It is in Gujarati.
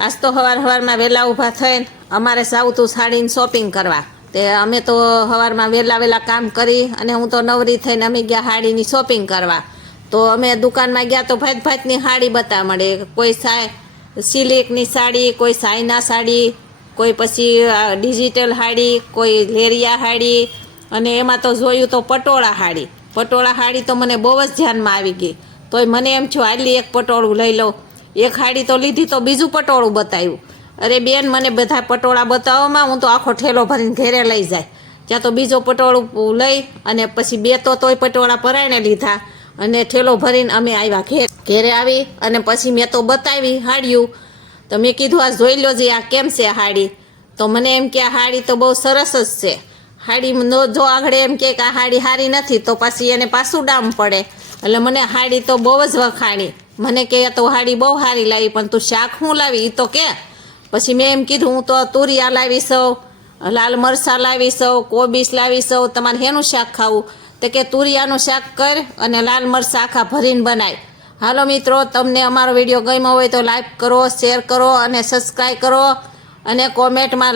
આજ તો સવારમાં વહેલા ઊભા થઈને અમારે સાઉતું સાડીને શોપિંગ કરવા તે અમે તો સવારમાં વહેલા કામ કરી અને હું તો નવરી થઈને અમે ગયા સાડીની શોપિંગ કરવા। તો અમે દુકાનમાં ગયા તો ભાતની સાડી બતાવવા મળે, કોઈ સિલ્કની સાડી, કોઈ સાઈના સાડી, કોઈ પછી ડિજિટલ સાડી, કોઈ લેરિયા સાડી, અને એમાં તો જોયું તો પટોળા સાડી તો મને બહુ જ ધ્યાનમાં આવી ગઈ। તોય મને એમ થયું આટલી એક પટોળું લઈ લઉં। એક સાડી તો લીધી તો બીજું પટોળું બતાવ્યું। અરે બેન, મને બધા પટોળા બતાવવામાં હું તો આખો ઠેલો ભરીને ઘેરે લઈ જાય। ત્યાં તો બીજો પટોળું લઈ અને પછી બે તોય પટોળા પરાયણે લીધા અને ઠેલો ભરીને અમે આવ્યા ઘેરે આવી અને પછી મેં તો બતાવી સાડીઓ। તો મેં કીધું આ જોઈ લો જે આ કેમ છે આ સાડી। તો મને એમ કે આ સાડી તો બહુ સરસ જ છે। સાડી જો આગળ એમ કે આ સાડી સારી નથી તો પછી એને પાછું ડામ પડે। એટલે મને સાડી તો બહુ જ વખાણી। મને કે તો સાડી બહુ સારી લાવી, પણ તું શાક શું લાવી એ તો કે। પછી મેં એમ કીધું હું તો તુરિયા લાવી સૌ, લાલ મરચાં લાવી સૌ, કોબીસ લાવી સૌ, તમારે શેનું શાક ખાવું? તો કે તુરિયાનું શાક કર અને લાલ મરચાં આખા ભરીને બનાય। હાલો મિત્રો, તમને અમારો વિડીયો ગમ્યો હોય તો લાઈક કરો, શેર કરો અને સબસ્ક્રાઈબ કરો અને કોમેન્ટમાં